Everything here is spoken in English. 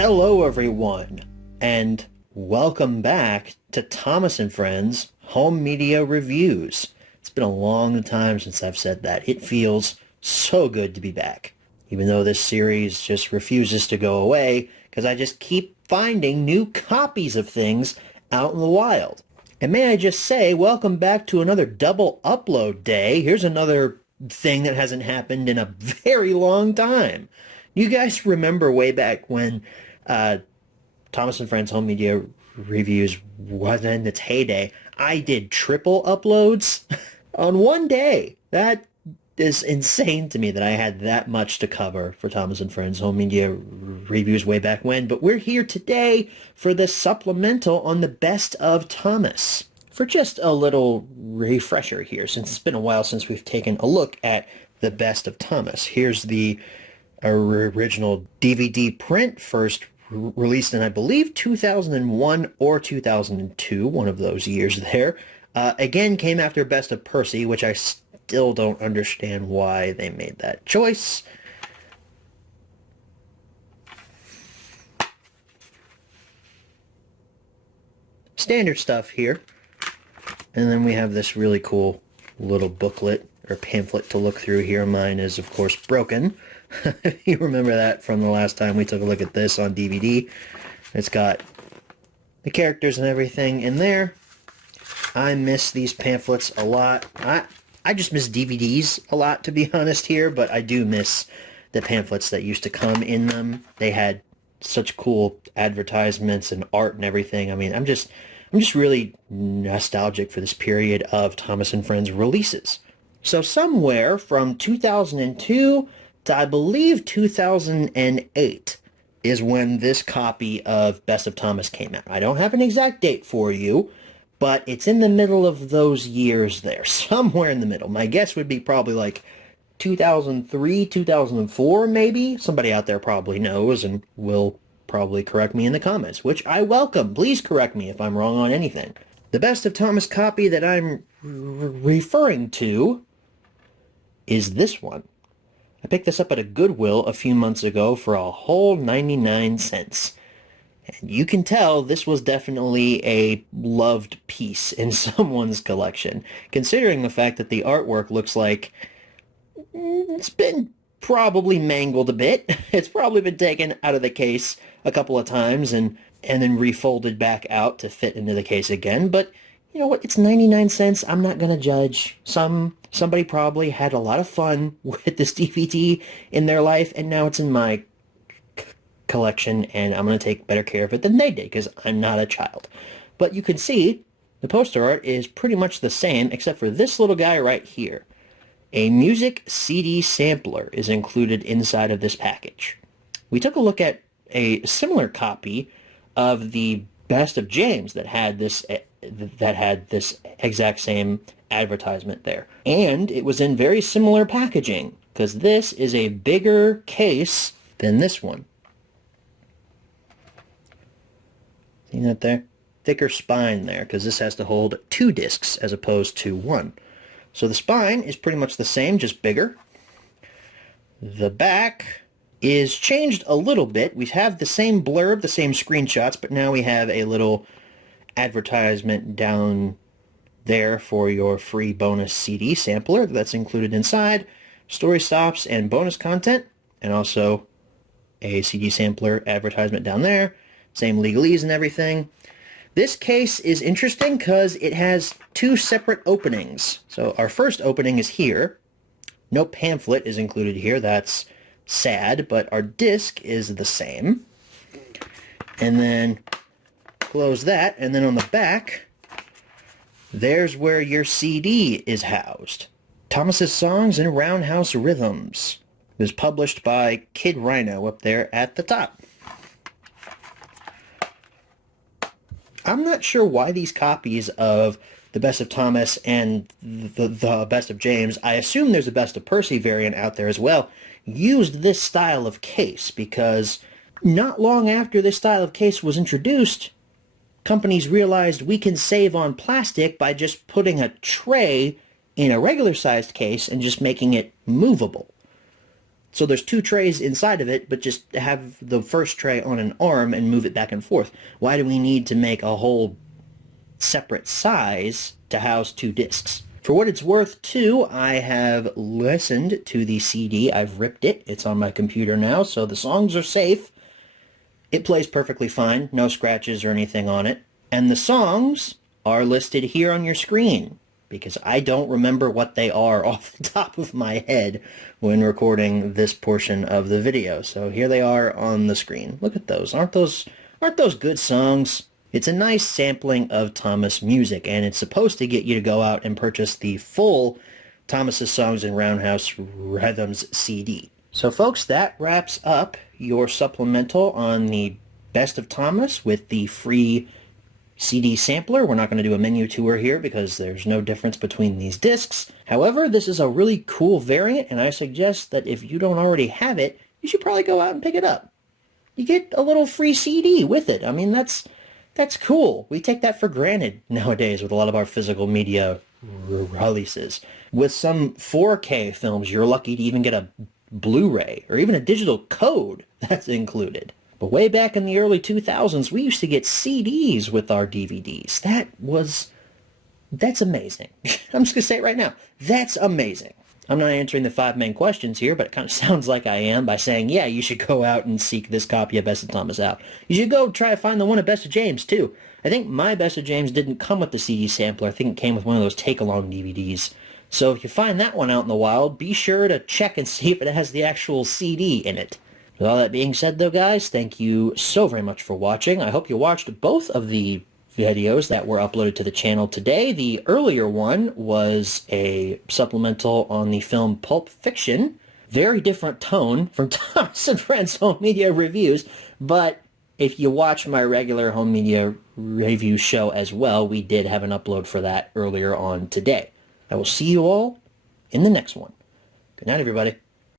Hello everyone, and welcome back to Thomas & Friends Home Media Reviews. It's been a long time since I've said that. It feels so good to be back, even though this series just refuses to go away because I just keep finding new copies of things out in the wild. And may I just say, welcome back to another double upload day. Here's another thing that hasn't happened in a very long time. You guys remember way back when Thomas & Friends Home Media Reviews was in its heyday, I did triple uploads on one day. That is insane to me that I had that much to cover for Thomas & Friends Home Media Reviews way back when. But we're here today for the supplemental on the Best of Thomas. For just a little refresher here, since it's been a while since we've taken a look at the Best of Thomas. Here's the original DVD print, first released in, I believe, 2001 or 2002, one of those years there. Again, came after Best of Percy, which I still don't understand why they made that choice. Standard stuff here. And then we have this really cool little booklet or pamphlet to look through here. Mine is, of course, broken. You remember that from the last time we took a look at this on DVD. It's got the characters and everything in there. I miss these pamphlets a lot. I just miss DVDs a lot, to be honest here, but I do miss the pamphlets that used to come in them. They had such cool advertisements and art and everything. I mean, I'm just really nostalgic for this period of Thomas & Friends releases. So somewhere from 2002 to, I believe, 2008 is when this copy of Best of Thomas came out. I don't have an exact date for you, but it's in the middle of those years there, somewhere in the middle. My guess would be probably like 2003, 2004 maybe. Somebody out there probably knows and will probably correct me in the comments, which I welcome. Please correct me if I'm wrong on anything. The Best of Thomas copy that I'm referring to is this one. I picked this up at a Goodwill a few months ago for a whole 99 cents. And you can tell this was definitely a loved piece in someone's collection, considering the fact that the artwork looks like it's been probably mangled a bit. It's probably been taken out of the case a couple of times and then refolded back out to fit into the case again. But you know what? It's 99 cents. I'm not going to judge. Somebody probably had a lot of fun with this DVD in their life, and now it's in my collection, and I'm going to take better care of it than they did because I'm not a child. But you can see the poster art is pretty much the same, except for this little guy right here. A music CD sampler is included inside of this package. We took a look at a similar copy of the Best of James that had this exact same advertisement there. And it was in very similar packaging, because this is a bigger case than this one. See that there? Thicker spine there, because this has to hold 2 discs as opposed to 1. So the spine is pretty much the same, just bigger. The back is changed a little bit. We have the same blurb, the same screenshots, but now we have a little advertisement down there for your free bonus CD sampler that's included inside, story stops and bonus content, and also a CD sampler advertisement down there, same legalese and everything. This case is interesting because it has 2 separate openings. So our first opening is here. No pamphlet is included here. That's sad, but our disc is the same. And then close that, and then on the back, there's where your CD is housed. Thomas's Songs and Roundhouse Rhythms. It was published by Kid Rhino up there at the top. I'm not sure why these copies of the Best of Thomas and the Best of James, I assume there's a Best of Percy variant out there as well, used this style of case, because not long after this style of case was introduced, companies realized we can save on plastic by just putting a tray in a regular sized case and just making it movable. So there's two trays inside of it, but just have the first tray on an arm and move it back and forth. Why do we need to make a whole separate size to house two discs? For what it's worth, too, I have listened to the CD. I've ripped it. It's on my computer now, so the songs are safe. It plays perfectly fine. No scratches or anything on it. And the songs are listed here on your screen, because I don't remember what they are off the top of my head when recording this portion of the video. So here they are on the screen. Look at those. Aren't those good songs? It's a nice sampling of Thomas music, and it's supposed to get you to go out and purchase the full Thomas's Songs in Roundhouse Rhythms CD. So folks, that wraps up your supplemental on the Best of Thomas with the free CD sampler. We're not going to do a menu tour here because there's no difference between these discs. However, this is a really cool variant, and I suggest that if you don't already have it, you should probably go out and pick it up. You get a little free CD with it. I mean, that's cool. We take that for granted nowadays with a lot of our physical media releases. With some 4K films, you're lucky to even get a Blu-ray or even a digital code that's included. But way back in the early 2000s, we used to get CDs with our DVDs. That's amazing. I'm just going to say it right now. That's amazing. I'm not answering the 5 main questions here, but it kind of sounds like I am by saying, yeah, you should go out and seek this copy of Best of Thomas out. You should go try to find the one of Best of James, too. I think my Best of James didn't come with the CD sampler. I think it came with one of those take-along DVDs. So if you find that one out in the wild, be sure to check and see if it has the actual CD in it. With all that being said, though, guys, thank you so very much for watching. I hope you watched both of the videos that were uploaded to the channel today. The earlier one was a supplemental on the film Pulp Fiction. Very different tone from Thomas and Friends Home Media Reviews, but if you watch my regular home media review show as well, we did have an upload for that earlier on today. I will see you all in the next one. Good night, everybody.